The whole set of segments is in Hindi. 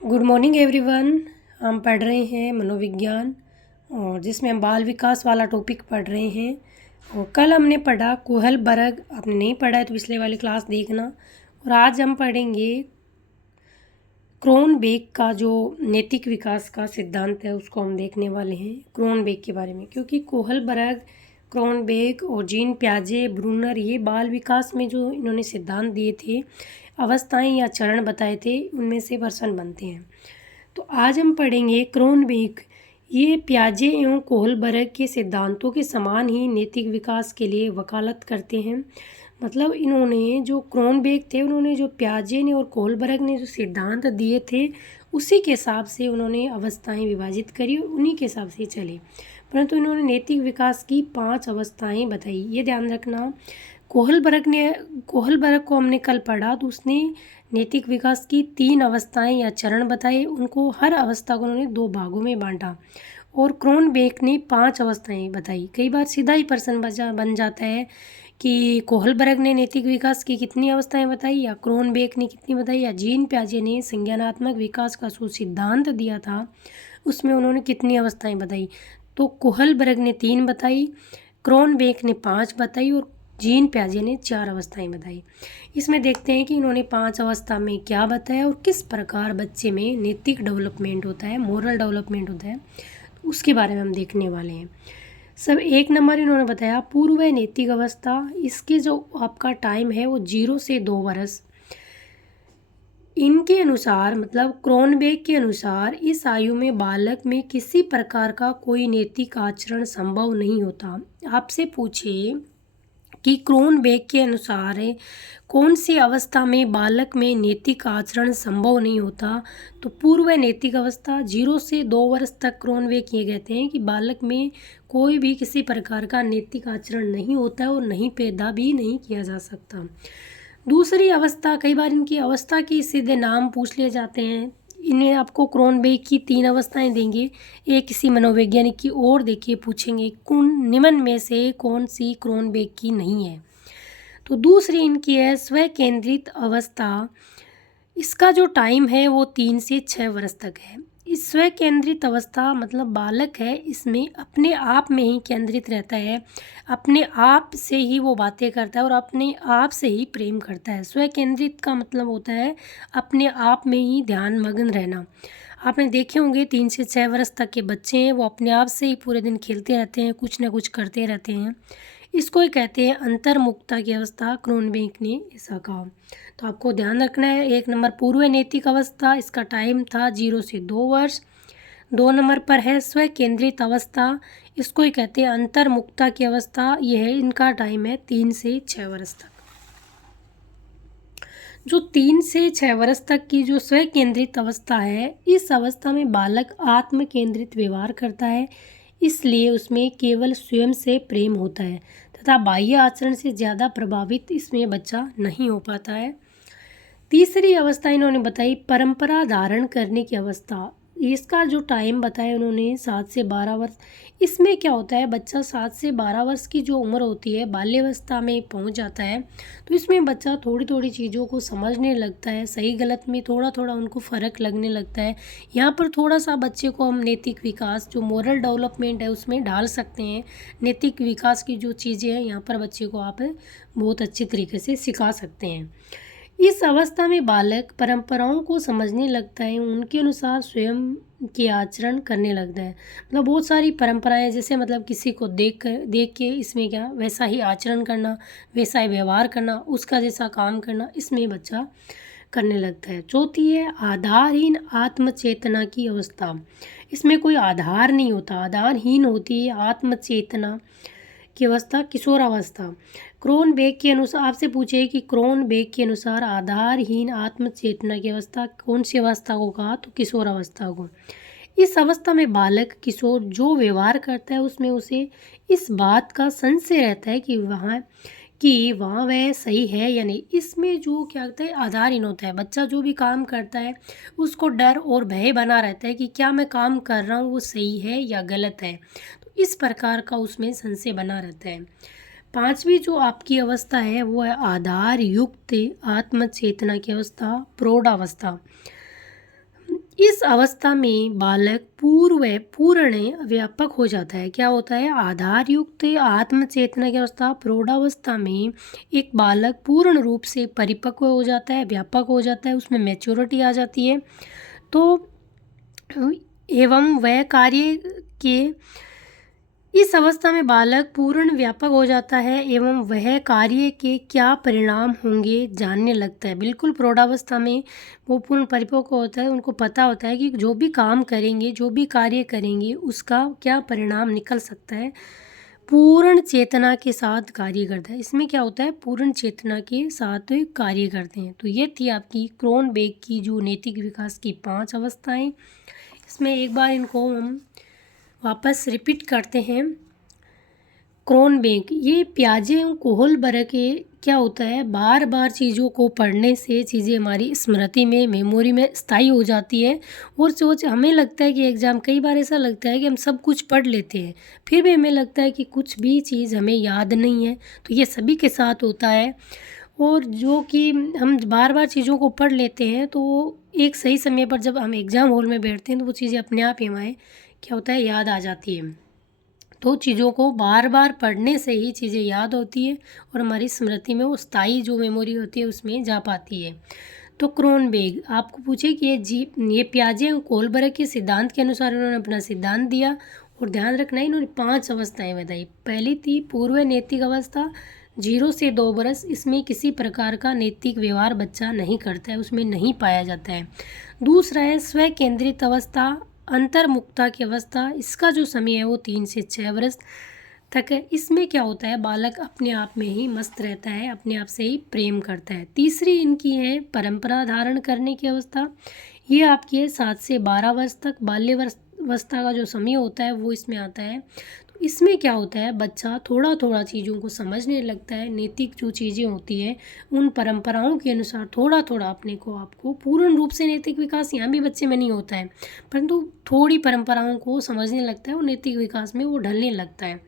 Good morning everyone. हम पढ़ रहे हैं मनोविज्ञान और जिसमें हम बाल विकास वाला टॉपिक पढ़ रहे हैं। और कल हमने पढ़ा कोहलबर्ग। आपने नहीं पढ़ा है तो पिछले वाली क्लास देखना। और आज हम पढ़ेंगे क्रोनबेक का जो नैतिक विकास का सिद्धांत है उसको हम देखने वाले हैं क्रोनबेक के बारे में, क्योंकि कोहलबर्ग, क्रोनबेक और जीन प्याजे, ब्रूनर, ये बाल विकास में जो इन्होंने सिद्धांत दिए थे, अवस्थाएं या चरण बताए थे, उनमें से पर्सन बनते हैं। तो आज हम पढ़ेंगे क्रोनबेक। ये प्याजे एवं कोहलबर्ग के सिद्धांतों के समान ही नैतिक विकास के लिए वकालत करते हैं। मतलब इन्होंने जो क्रोनबेक थे, उन्होंने जो प्याजे ने और कोहलबर्ग ने जो सिद्धांत दिए थे उसी के हिसाब से उन्होंने अवस्थाएं विभाजित करी और उन्हीं के हिसाब से चले। परंतु इन्होंने नैतिक विकास की 5 अवस्थाएं बताई। ये ध्यान रखना, कोहलबर्ग को हमने कल पढ़ा तो उसने नैतिक विकास की 3 अवस्थाएं या चरण बताए। उनको हर अवस्था को उन्होंने 2 भागों में बांटा। और क्रोनबेक ने 5 अवस्थाएं बताई। कई बार सीधा ही प्रश्न बन जाता है कि कोहलबर्ग ने नैतिक विकास की कितनी अवस्थाएं बताई, या क्रोनबेक ने कितनी बताई, या जीन प्याजे ने संज्ञानात्मक विकास का जो सिद्धांत दिया था उसमें उन्होंने कितनी अवस्थाएं बताई। तो कोहलबर्ग ने 3 बताई, क्रोनबेक ने 5 बताई और जीन प्याजे ने 4 अवस्थाएं बताई। इसमें देखते हैं कि इन्होंने 5 अवस्था में क्या बताया और किस प्रकार बच्चे में नैतिक डेवलपमेंट होता है, मोरल डेवलपमेंट होता है, उसके बारे में हम देखने वाले हैं। सब 1 नंबर इन्होंने बताया पूर्व नैतिक अवस्था। इसके जो आपका टाइम है वो 0 से 2 वर्ष। इनके अनुसार, मतलब क्रोनबेक के अनुसार, इस आयु में बालक में किसी प्रकार का कोई नैतिक आचरण संभव नहीं होता। आपसे पूछे कि क्रोनबेक के अनुसार कौन सी अवस्था में बालक में नैतिक आचरण संभव नहीं होता, तो पूर्व नैतिक अवस्था 0 से 2 वर्ष तक क्रोनबेक ये कहते हैं कि बालक में कोई भी किसी प्रकार का नैतिक आचरण नहीं होता है और नहीं पैदा भी नहीं किया जा सकता। दूसरी अवस्था, कई बार इनकी अवस्था के सीधे नाम पूछ लिए जाते हैं। इन्हें आपको क्रोनबेक की 3 अवस्थाएं देंगे। एक किसी मनोवैज्ञानिक की ओर देखिए, पूछेंगे कौन निम्न में से कौन सी क्रोनबेक की नहीं है। तो दूसरी इनकी है स्व केंद्रित अवस्था। इसका जो टाइम है वो 3 से 6 वर्ष तक है। इस स्व केंद्रित अवस्था मतलब बालक है, इसमें अपने आप में ही केंद्रित रहता है, अपने आप से ही वो बातें करता है और अपने आप से ही प्रेम करता है। स्व केंद्रित का मतलब होता है अपने आप में ही ध्यान मग्न रहना। आपने देखे होंगे 3 से 6 वर्ष तक के बच्चे हैं, वो अपने आप से ही पूरे दिन खेलते रहते हैं, कुछ ना कुछ करते रहते हैं। इसको ही कहते हैं अंतर्मुखता की अवस्था। क्रोनबेक ने ऐसा कहा। तो आपको ध्यान रखना है, 1 नंबर पूर्व नैतिक अवस्था, इसका टाइम था 0 से 2 वर्ष। 2 नंबर पर है स्व केंद्रित अवस्था, इसको ही कहते हैं अंतर्मुखता की अवस्था। यह है, इनका टाइम है 3 से 6 वर्ष तक। जो 3 से 6 वर्ष तक की जो स्व केंद्रित अवस्था है, इस अवस्था में बालक आत्म केंद्रित व्यवहार करता है, इसलिए उसमें केवल स्वयं से प्रेम होता है तथा बाह्य आचरण से ज़्यादा प्रभावित इसमें बच्चा नहीं हो पाता है। तीसरी अवस्था इन्होंने बताई परंपरा धारण करने की अवस्था। इसका जो टाइम बताया उन्होंने 7 से 12 वर्ष। इसमें क्या होता है, बच्चा 7 से 12 वर्ष की जो उम्र होती है, बाल्यावस्था में पहुंच जाता है, तो इसमें बच्चा थोड़ी थोड़ी चीज़ों को समझने लगता है, सही गलत में थोड़ा थोड़ा उनको फ़र्क लगने लगता है। यहाँ पर थोड़ा सा बच्चे को हम नैतिक विकास, जो मोरल डेवलपमेंट है, उसमें डाल सकते हैं। नैतिक विकास की जो चीज़ें हैं यहाँ पर बच्चे को आप बहुत अच्छी तरीके से सिखा सकते हैं। इस अवस्था में बालक परंपराओं को समझने लगता है, उनके अनुसार स्वयं के आचरण करने लगता है। मतलब बहुत सारी परंपराएं, जैसे मतलब किसी को देख के इसमें क्या वैसा ही आचरण करना, वैसा ही व्यवहार करना, उसका जैसा काम करना, इसमें बच्चा करने लगता है। चौथी है आधारहीन आत्मचेतना की अवस्था। इसमें कोई आधार नहीं होता, आधारहीन होती है आत्मचेतना की अवस्था, किशोरावस्था। क्रोनबेक के अनुसार, आपसे पूछे कि क्रोनबेक के अनुसार आधारहीन आत्मचेतना की अवस्था कौन सी अवस्था को कहा, तो किशोरावस्था को। इस अवस्था में बालक किशोर जो व्यवहार करता है उसमें उसे इस बात का संशय रहता है कि वहाँ वह सही है या नहीं। इसमें जो क्या होता है, आधारहीन होता है। बच्चा जो भी काम करता है उसको डर और भय बना रहता है कि क्या मैं काम कर रहा हूँ वो सही है या गलत है। तो इस प्रकार का उसमें संशय बना रहता है। 5वीं जो आपकी अवस्था है वो है आधार युक्त आत्मचेतना की अवस्था, प्रौढ़ावस्था। इस अवस्था में बालक पूर्ण व्यापक हो जाता है। क्या होता है? आधार युक्त आत्मचेतना की अवस्था, प्रौढ़ावस्था में एक बालक पूर्ण रूप से परिपक्व हो जाता है, व्यापक हो जाता है, उसमें मैच्योरिटी आ जाती है। तो एवं वह कार्य के इस अवस्था में बालक पूर्ण व्यापक हो जाता है एवं वह कार्य के क्या परिणाम होंगे जानने लगता है। बिल्कुल प्रौढ़ावस्था में वो पूर्ण परिपक्व होता है, उनको पता होता है कि जो भी काम करेंगे, जो भी कार्य करेंगे, उसका क्या परिणाम निकल सकता है। पूर्ण चेतना के साथ कार्य करता है। इसमें क्या होता है? पूर्ण चेतना के साथ कार्य करते हैं। तो ये थी आपकी क्रोनबेक की जो नैतिक विकास की 5 अवस्थाएं। इसमें एक बार इनको हम वापस रिपीट करते हैं। क्रोनबेक, ये पियाजे एवं कोहलबर्ग के क्या होता है? बार बार चीज़ों को पढ़ने से चीज़ें हमारी स्मृति में, मेमोरी में स्थायी हो जाती है। और सोच हमें लगता है कि एग्ज़ाम, कई बार ऐसा लगता है कि हम सब कुछ पढ़ लेते हैं, फिर भी हमें लगता है कि कुछ भी चीज़ हमें याद नहीं है। तो ये सभी के साथ होता है। और जो कि हम बार बार चीज़ों को पढ़ लेते हैं, तो एक सही समय पर जब हम एग्ज़ाम हॉल में बैठते हैं तो वो चीज़ें अपने आप ही हमारे क्या होता है? याद आ जाती है। तो चीज़ों को बार बार पढ़ने से ही चीज़ें याद होती है और हमारी स्मृति में वो स्थायी जो मेमोरी होती है उसमें जा पाती है। तो क्रोनबेक आपको पूछे कि ये पियाजे और कोहलबर्ग के सिद्धांत के अनुसार उन्होंने अपना सिद्धांत दिया। और ध्यान रखना है, इन्होंने 5 अवस्थाएं बताई। पहली थी पूर्व नैतिक अवस्था, 0 से 2 वर्ष। इसमें किसी प्रकार का नैतिक व्यवहार बच्चा नहीं करता है, उसमें नहीं पाया जाता है। दूसरा है स्व केंद्रित अवस्था, अंतर्मुखता की अवस्था। इसका जो समय है वो 3 से 6 वर्ष तक है। इसमें क्या होता है? बालक अपने आप में ही मस्त रहता है, अपने आप से ही प्रेम करता है। तीसरी इनकी है परंपरा धारण करने की अवस्था। ये आपकी है 7 से 12 वर्ष तक। बाल्यावस्था का जो समय होता है वो इसमें आता है। तो इसमें क्या होता है? बच्चा थोड़ा थोड़ा चीज़ों को समझने लगता है। नैतिक जो चीज़ें होती है उन परंपराओं के अनुसार थोड़ा थोड़ा अपने को, आपको पूर्ण रूप से नैतिक विकास यहाँ भी बच्चे में नहीं होता है, परंतु थोड़ी परंपराओं को समझने लगता है और नैतिक विकास में वो ढलने लगता है।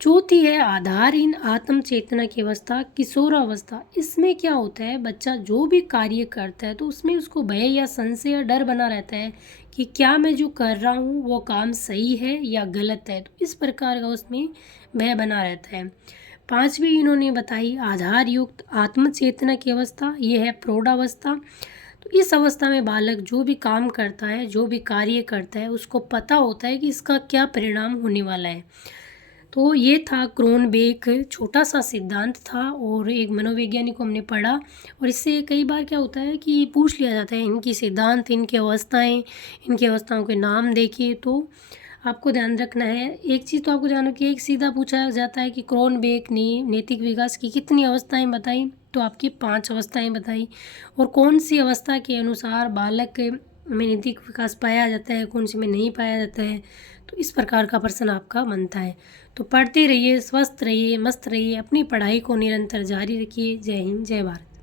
चौथी है आधारहीन आत्म चेतना की अवस्था, किशोरावस्था। इसमें क्या होता है? बच्चा जो भी कार्य करता है तो उसमें उसको भय या संशय या डर बना रहता है कि क्या मैं जो कर रहा हूँ वो काम सही है या गलत है। तो इस प्रकार का उसमें भय बना रहता है। 5वीं इन्होंने बताई आधार युक्त आत्म चेतना की अवस्था, ये है प्रौढ़ावस्था। तो इस अवस्था में बालक जो भी काम करता है, जो भी कार्य करता है, उसको पता होता है कि इसका क्या परिणाम होने वाला है। तो ये था क्रोनबेक, छोटा सा सिद्धांत था और एक मनोवैज्ञानिक को हमने पढ़ा। और इससे कई बार क्या होता है कि पूछ लिया जाता है इनकी सिद्धांत, इनकी अवस्थाएं, इनकी अवस्थाओं के नाम देखिए। तो आपको ध्यान रखना है, एक चीज़ तो आपको ध्यान रखिए, एक सीधा पूछा जाता है कि क्रोनबेक ने नैतिक विकास की कितनी अवस्थाएं बताई? तो आपकी 5 अवस्थाएं बताई। और कौन सी अवस्था के अनुसार बालक में नैतिक विकास पाया जाता है, कौन सी में नहीं पाया जाता है। तो इस प्रकार का प्रश्न आपका बनता है। तो पढ़ते रहिए, स्वस्थ रहिए, मस्त रहिए, अपनी पढ़ाई को निरंतर जारी रखिए। जय हिंद, जय भारत।